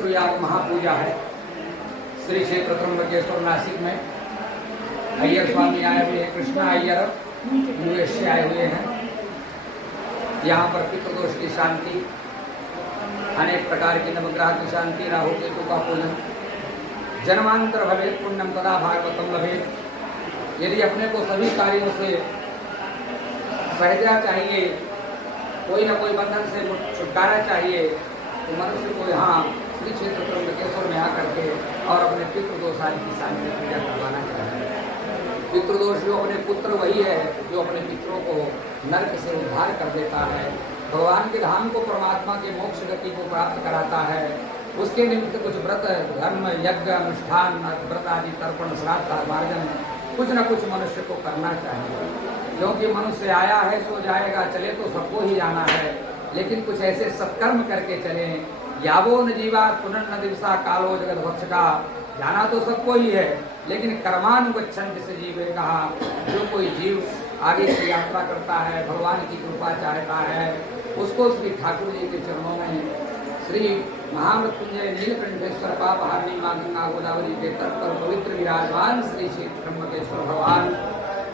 पितृयाग महापूजा है श्री क्षेत्र त्र्यंबकेश्वर नासिक में। अय्यर स्वामी आए हुए हैं, कृष्णा अय्यर यूएस से आए हुए हैं। यहाँ पर पितृदोष की शांति, अनेक प्रकार की नवग्रह की शांति, राहु केतु का पूजन, जन्मांतर भवे पुण्यम तदा भागवतम लभे। यदि अपने को सभी कार्यों से सहजा चाहिए, कोई न कोई बंधन से छुटकारा चाहिए, तो मनुष्य को यहाँ श्री क्षेत्र त्र्यंबकेश्वर में आकर के और अपने पितृदोष आदि की शांति पूजा करवाना चाहिए। पितृदोष जो अपने पुत्र वही है जो अपने पितरों को नरक से उद्धार कर देता है, भगवान के धाम को, परमात्मा के मोक्ष गति को प्राप्त कराता है। उसके निमित्त कुछ व्रत, धर्म, यज्ञ, अनुष्ठान, व्रत आदि, तर्पण, श्राद्ध, मार्जन कुछ न कुछ मनुष्य को करना चाहिए। क्योंकि मनुष्य आया है सो जाएगा, चले तो सबको ही जाना है, लेकिन कुछ ऐसे सत्कर्म करके चलें। यावो न जीवा पुनर्न दिवसा कालो जगत भक्ष का, जाना तो सबको ही है, लेकिन कर्मानुगच्छन से जीवे कहा। जो कोई जीव आगे की यात्रा करता है, भगवान की कृपा चाहता है, उसको श्री ठाकुर जी के चरणों में श्री महामृत्युंजय नीलकंठेश्वर पापहारिणी मां गंगा गोदावरी के तट पर पवित्र विराजमान श्री क्षेत्र त्र्यंबकेश्वर भगवान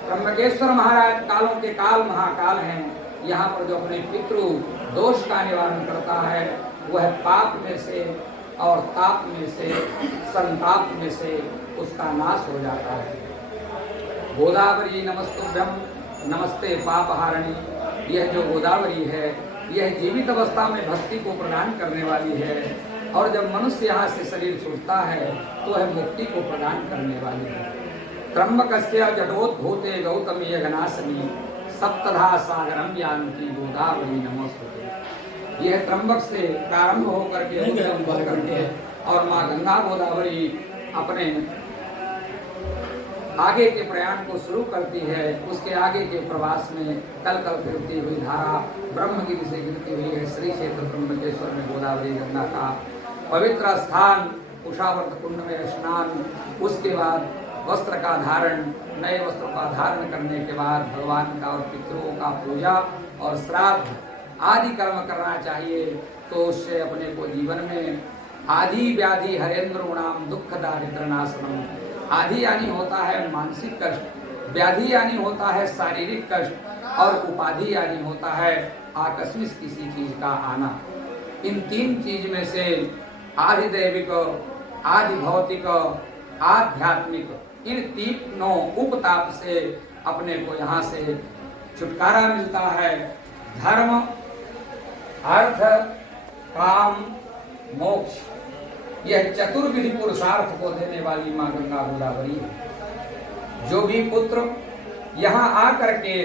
त्र्यंबकेश्वर महाराज कालों के काल महाकाल हैं। यहाँ पर जो अपने पितृ दोष का निवारण करता है, वह पाप में से और ताप में से, संताप में से उसका नाश हो जाता है। गोदावरी नमस्तुभ्यम नमस्ते पापहारिणी। यह जो गोदावरी है, यह जीवित अवस्था में भक्ति को प्रदान करने वाली है, और जब मनुष्य यहाँ से शरीर छूटता है तो वह मुक्ति को प्रदान करने वाली है। त्र्यंबकस्य जडोद्भूते गौतमी यज्ञनाशिनी सप्तधा सागरम यान्ति गोदावरी नमोस्तुते। यह त्र्यंबक से प्रारंभ होकर के बढ़ करके और माँ गंगा गोदावरी अपने आगे के प्रयाण को शुरू करती है। उसके आगे के प्रवास में कल कल फिरती हुई धारा ब्रह्मगिरि से गिरती हुई है। श्री क्षेत्र त्र्यंबकेश्वर में गोदावरी गंगा का पवित्र स्थान, उषावर्त कुंड में स्नान, उसके बाद वस्त्र का धारण, नए वस्त्र का धारण करने के बाद भगवान का और पितरों का पूजा और श्राद्ध आदि कर्म करना चाहिए। तो उससे अपने को जीवन में आदि व्याधि हरेंद्रोणाम दुख दारिद्र नाशनम। आदि यानी होता है मानसिक कष्ट, व्याधि यानी होता है शारीरिक कष्ट, और उपाधि यानी होता है आकस्मिक किसी चीज का आना। इन तीन चीज में से आदि दैविक, आदि भौतिक, आध्यात्मिक, इन तीनों उपताप से अपने को यहाँ से छुटकारा मिलता है। धर्म, अर्थ, काम, मोक्ष, यह चतुर्विधि पुरुषार्थ को देने वाली मां गंगा गोदावरी है। जो भी पुत्र यहाँ आकर के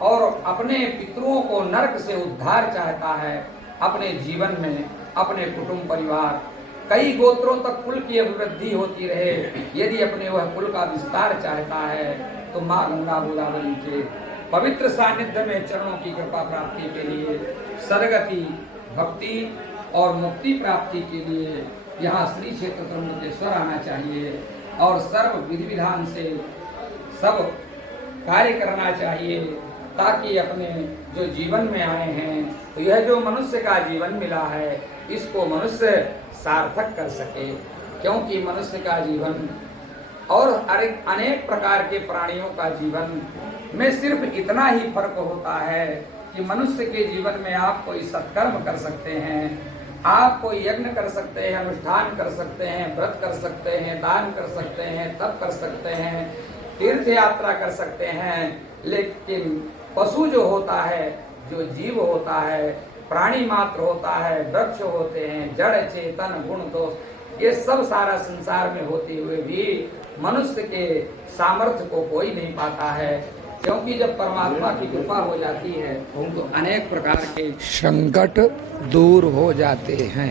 और अपने पितरों को नरक से उद्धार चाहता है, अपने जीवन में अपने कुटुंब परिवार कई गोत्रों तक कुल की अभिवृद्धि होती रहे, यदि अपने वह कुल का विस्तार चाहता है, तो मां गंगा गोदावरी के पवित्र सानिध्य में चरणों की कृपा प्राप्ति के लिए, सदगति, भक्ति और मुक्ति प्राप्ति के लिए यहाँ श्री क्षेत्र त्र्यंबकेश्वर आना चाहिए और सर्व विधि विधान से सब कार्य करना चाहिए, ताकि अपने जो जीवन में आए हैं, तो यह जो मनुष्य का जीवन मिला है, इसको मनुष्य सार्थक कर सके। क्योंकि मनुष्य का जीवन और अनेक प्रकार के प्राणियों का जीवन में सिर्फ इतना ही फर्क होता है कि मनुष्य के जीवन में आप कोई सत्कर्म कर सकते हैं, आप कोई यज्ञ कर सकते हैं, अनुष्ठान कर सकते हैं, व्रत कर सकते हैं, दान कर सकते हैं, तप कर सकते हैं, तीर्थ यात्रा कर सकते हैं। लेकिन पशु जो होता है, जो जीव होता है, प्राणी मात्र होता है, वृक्ष होते हैं, जड़ चेतन गुण दोष, ये सब सारा संसार में होते हुए भी मनुष्य के सामर्थ्य को कोई नहीं पाता है। क्योंकि जब परमात्मा की कृपा हो जाती है तो अनेक प्रकार के संकट दूर हो जाते हैं।